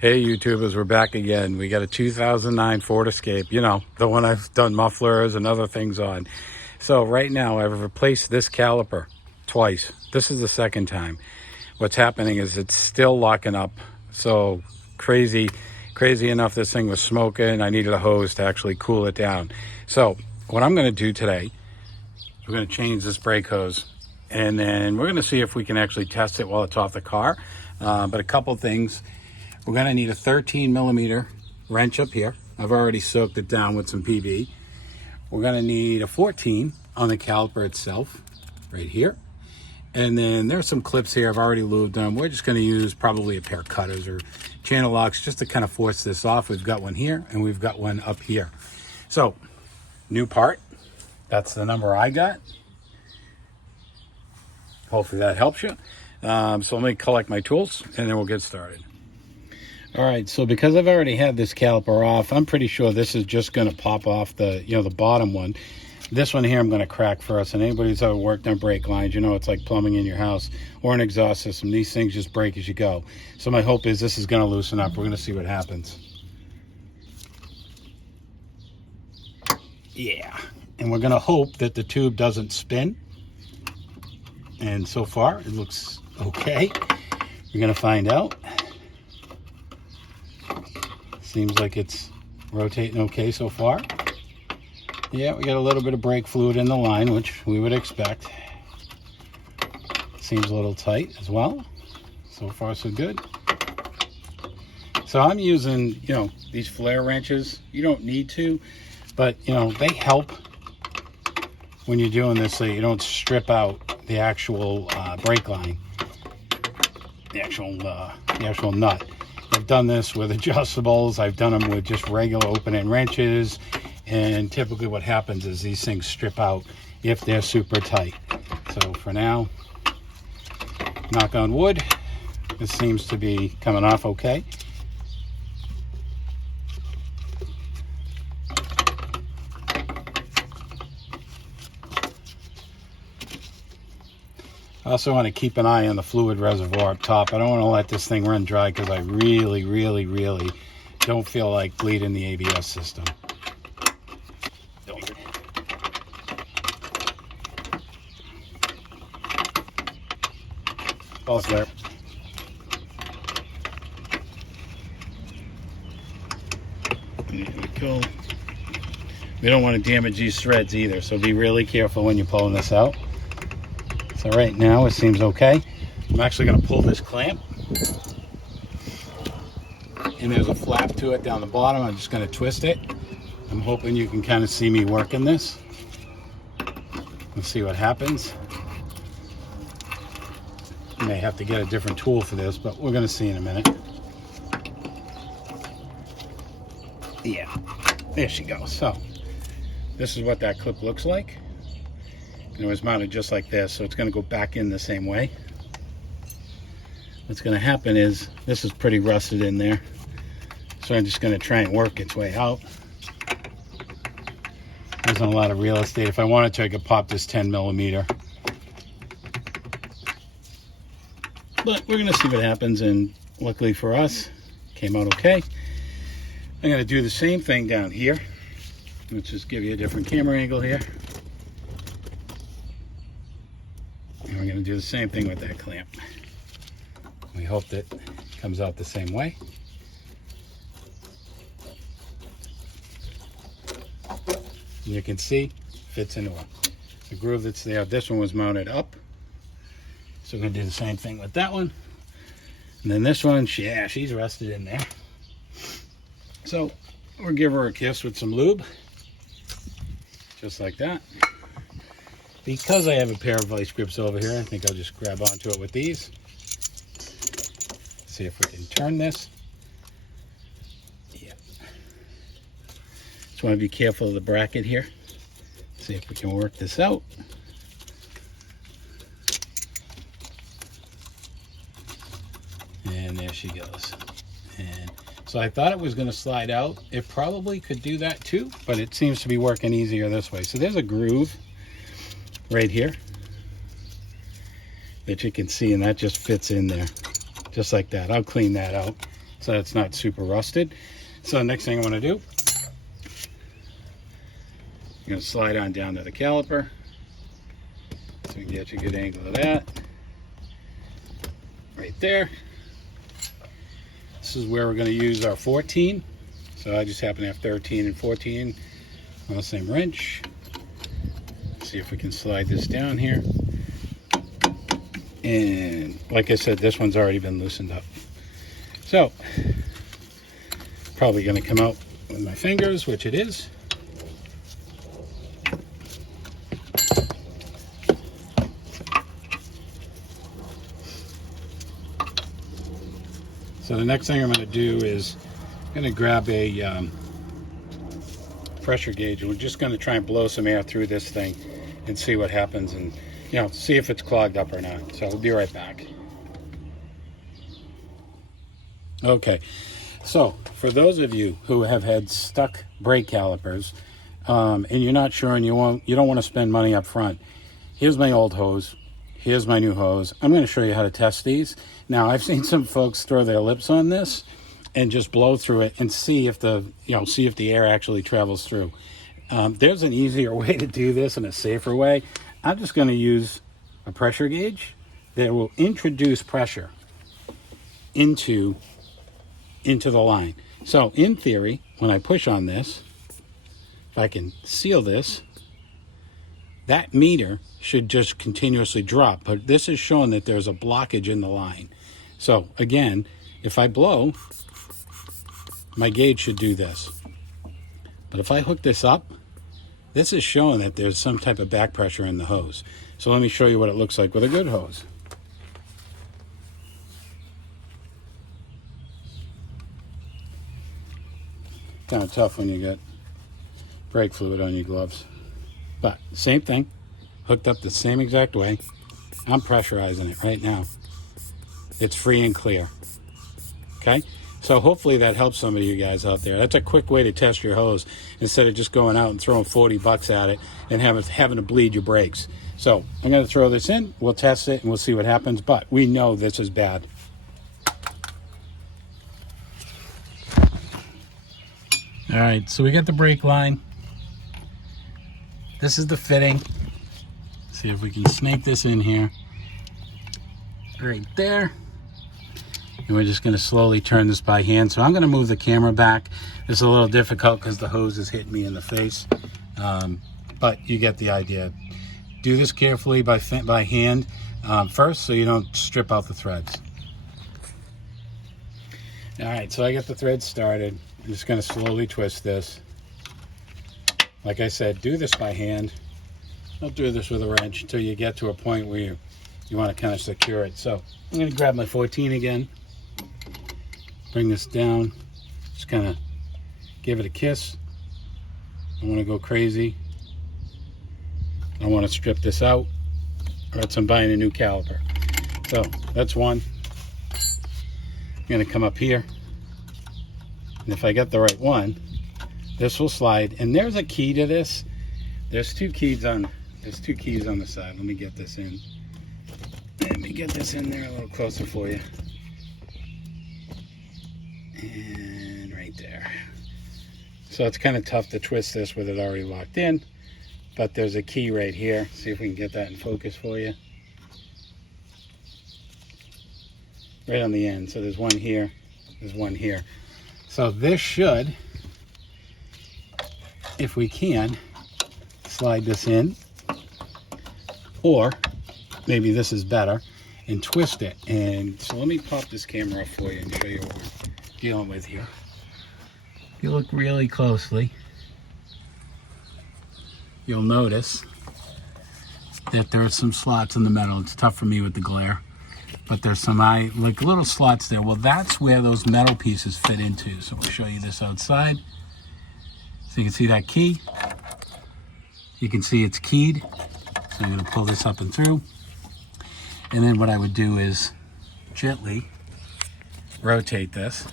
Hey YouTubers, we're back again. We got a 2009 Ford Escape, you know, the one I've done mufflers and other things on. So right now I've replaced this caliper twice. This is the second time. What's happening is it's still locking up. So crazy enough, this thing was smoking. I needed a hose to actually cool it down. So what I'm gonna do today, we're gonna change this brake hose and then we're gonna see if we can actually test it while it's off the car. But a couple things. We're going to need a 13 millimeter wrench up here. I've already soaked it down with some PB. We're going to need a 14 on the caliper itself, right here. And then there's some clips here. I've already lubed them. We're just going to use probably a pair of cutters or channel locks just to kind of force this off. We've got one here and we've got one up here. So, new part. That's the number I got. Hopefully that helps you. So let me collect my tools and then we'll get started. All right, so because I've already had this caliper off, I'm pretty sure this is just going to pop off the, the bottom one. This one here I'm going to crack first. And anybody who's ever worked on brake lines, it's like plumbing in your house or an exhaust system. These things just break as you go. So my hope is this is going to loosen up. We're going to see what happens. Yeah, and we're going to hope that the tube doesn't spin. And so far, it looks okay. We're going to find out. Seems like it's rotating okay so far. Yeah, we got a little bit of brake fluid in the line, which we would expect. Seems a little tight as well. So far, so good. So I'm using, these flare wrenches. You don't need to, but, they help when you're doing this so you don't strip out the actual brake line, the actual nut. I've done this with adjustables. I've done them with just regular open-end wrenches. And typically what happens is these things strip out if they're super tight. So for now, knock on wood, this seems to be coming off okay. I also want to keep an eye on the fluid reservoir up top. I don't want to let this thing run dry because I really don't feel like bleeding the ABS system. All's there. There we go. We don't want to damage these threads either, so be really careful when you're pulling this out. So right now it seems okay. I'm actually going to pull this clamp. And there's a flap to it down the bottom. I'm just going to twist it. I'm hoping you can kind of see me working this. Let's see what happens. You may have to get a different tool for this, but we're going to see in a minute. Yeah, there she goes. So this is what that clip looks like. It was mounted just like this, so it's going to go back in the same way. What's going to happen is this is pretty rusted in there, so I'm just going to try and work its way out. There's not a lot of real estate. If I wanted to, I could pop this 10 millimeter. But we're going to see what happens, and luckily for us, came out okay. I'm going to do the same thing down here. Let's just give you a different camera angle here. And we're going to do the same thing with that clamp. We hope that it comes out the same way. And you can see, fits into the groove that's there. This one was mounted up. So we're going to do the same thing with that one. And then this one, yeah, she's rested in there. So we'll give her a kiss with some lube. Just like that. Because I have a pair of vice grips over here, I think I'll just grab onto it with these. See if we can turn this. Yeah. Just want to be careful of the bracket here. See if we can work this out. And there she goes. And so I thought it was going to slide out. It probably could do that too, but it seems to be working easier this way. So there's a groove right here that you can see, and that just fits in there just like that. I'll clean that out so it's not super rusted. So next thing I'm going to do, I'm going to slide on down to the caliper so we can get you a good angle of that. Right there. This is where we're going to use our 14. So I just happen to have 13 and 14 on the same wrench. See if we can slide this down here. And like I said, this one's already been loosened up. So probably going to come out with my fingers, which it is. So the next thing I'm going to do is I'm going to grab a pressure gauge, and we're just going to try and blow some air through this thing and see what happens, and see if it's clogged up or not. So we'll be right back. Okay, so for those of you who have had stuck brake calipers and you're not sure and you don't want to spend money up front, here's my old hose. Here's my new hose. I'm going to show you how to test these. Now, I've seen some folks throw their lips on this and just blow through it and see if the air actually travels through. There's an easier way to do this and a safer way. I'm just going to use a pressure gauge that will introduce pressure into the line. So in theory, when I push on this, if I can seal this, that meter should just continuously drop, but this is showing that there's a blockage in the line. So again, if I blow, my gauge should do this. But if I hook this up, this is showing that there's some type of back pressure in the hose. So let me show you what it looks like with a good hose. Kind of tough when you get brake fluid on your gloves. But same thing, hooked up the same exact way. I'm pressurizing it right now. It's free and clear. Okay? So hopefully that helps some of you guys out there. That's a quick way to test your hose instead of just going out and throwing 40 bucks at it and having to bleed your brakes. So I'm going to throw this in, we'll test it, and we'll see what happens, but we know this is bad. All right, so we got the brake line. This is the fitting. See if we can snake this in here. Right there. And we're just going to slowly turn this by hand. So I'm going to move the camera back. This is a little difficult because the hose is hitting me in the face. But you get the idea. Do this carefully by hand first so you don't strip out the threads. All right, so I got the threads started. I'm just going to slowly twist this. Like I said, do this by hand. Don't do this with a wrench until you get to a point where you want to kind of secure it. So I'm going to grab my 14 again. Bring this down. Just kind of give it a kiss. I want to go crazy. I want to strip this out, or else I'm buying a new caliper. So that's one. I'm going to come up here. And if I get the right one, this will slide, and there's a key to this. There's two keys on the side. Let me get this in. Let me get this in there a little closer for you. And right there. So it's kind of tough to twist this with it already locked in, but there's a key right here. See if we can get that in focus for you. Right on the end. So there's one here, there's one here. So this should, if we can, slide this in, or maybe this is better, and twist it. And so let me pop this camera off for you and show you what we're dealing with here. If you look really closely, you'll notice that there are some slots in the metal. It's tough for me with the glare, but there's some like little slots there. Well, that's where those metal pieces fit into. So we'll show you this outside. So you can see that key. You can see it's keyed. So I'm going to pull this up and through. And then what I would do is gently rotate this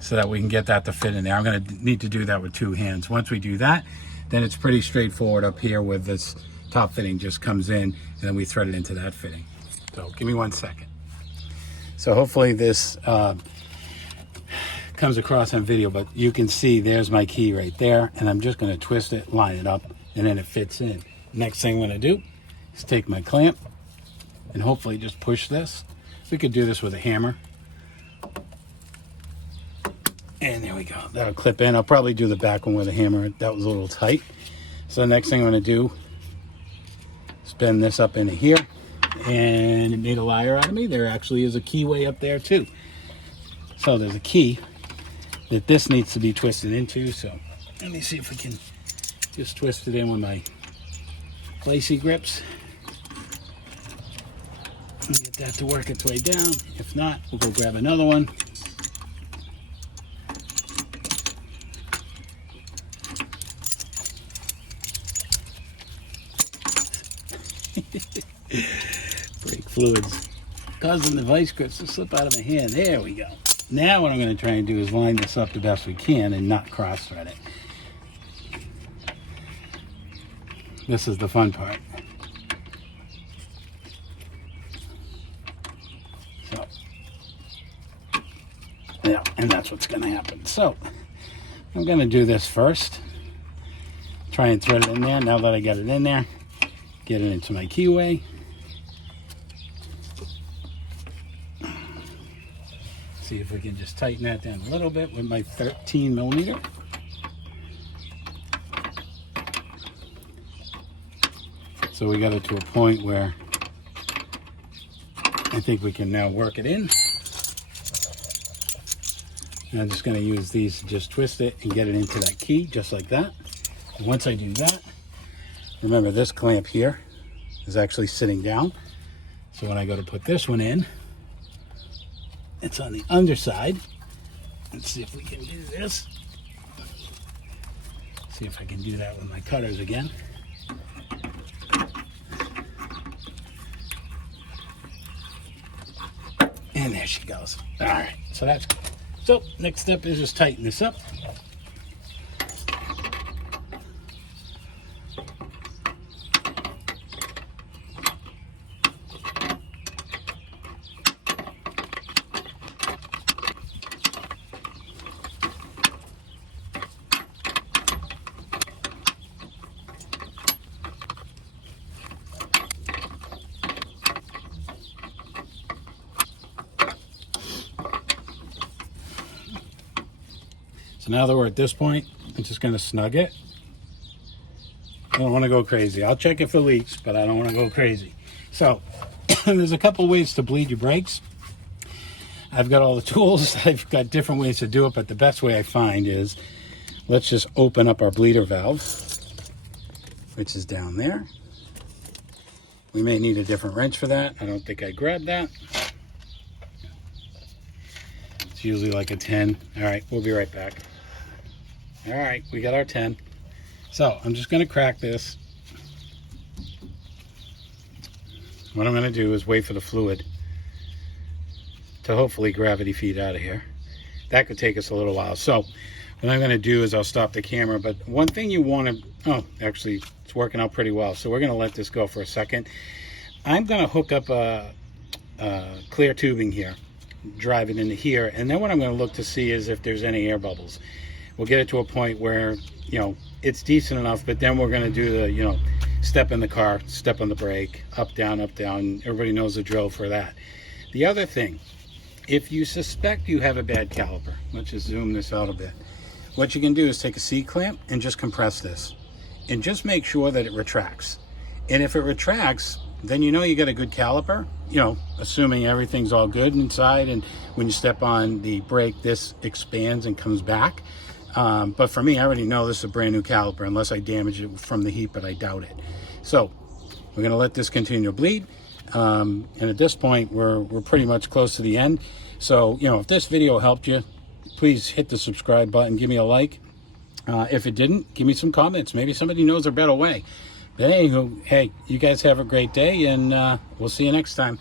so that we can get that to fit in there. I'm going to need to do that with two hands. Once we do that, then it's pretty straightforward up here with this top fitting just comes in, and then we thread it into that fitting. So give me 1 second. So hopefully this comes across on video, but you can see there's my key right there, and I'm just going to twist it, line it up, and then it fits in. Next thing I'm going to do is take my clamp and hopefully just push this. We could do this with a hammer. And there we go. That'll clip in. I'll probably do the back one with a hammer. That was a little tight. So the next thing I'm going to do is bend this up into here. And it made a liar out of me. There actually is a keyway up there too. So there's a key that this needs to be twisted into. So let me see if we can just twist it in with my lacy grips. And get that to work its way down. If not, we'll go grab another one. Brake fluids causing the vice grips to slip out of my hand. There we go. Now what I'm going to try and do is line this up the best we can and not cross thread it. This is the fun part. So, yeah, and that's what's going to happen. So I'm going to do this first. Try and thread it in there. Now that I got it in there, get it into my keyway. See if we can just tighten that down a little bit with my 13 millimeter. So we got it to a point where I think we can now work it in. And I'm just going to use these to just twist it and get it into that key, just like that. And once I do that, remember this clamp here is actually sitting down. So when I go to put this one in, it's on the underside. Let's see if we can do this. See if I can do that with my cutters again. And there she goes. All right, so that's good. So next step is just tighten this up. So now that we're at this point, I'm just going to snug it. I don't want to go crazy. I'll check it for leaks, but I don't want to go crazy. So there's a couple ways to bleed your brakes. I've got all the tools. I've got different ways to do it, but the best way I find is let's just open up our bleeder valve, which is down there. We may need a different wrench for that. I don't think I grabbed that. It's usually like a 10. All right, we'll be right back. All right, we got our 10. So I'm just going to crack this. What I'm going to do is wait for the fluid to hopefully gravity feed out of here. That could take us a little while. So what I'm going to do is I'll stop the camera. But one thing you want to, oh, actually it's working out pretty well. So we're going to let this go for a second. I'm going to hook up a clear tubing here, drive it into here. And then what I'm going to look to see is if there's any air bubbles. We'll get it to a point where, you know, it's decent enough, but then we're going to do the, you know, step in the car, step on the brake, up, down, up, down. Everybody knows the drill for that. The other thing, if you suspect you have a bad caliper, let's just zoom this out a bit. What you can do is take a C-clamp and just compress this and just make sure that it retracts. And if it retracts, then you know you got a good caliper, you know, assuming everything's all good inside, and when you step on the brake, this expands and comes back. But for me, I already know this is a brand new caliper unless I damage it from the heat, but I doubt it. So we're going to let this continue to bleed. And at this point, we're pretty much close to the end. So, you know, if this video helped you, please hit the subscribe button, give me a like. If it didn't, give me some comments. Maybe somebody knows a better way. But hey, you guys have a great day, and we'll see you next time.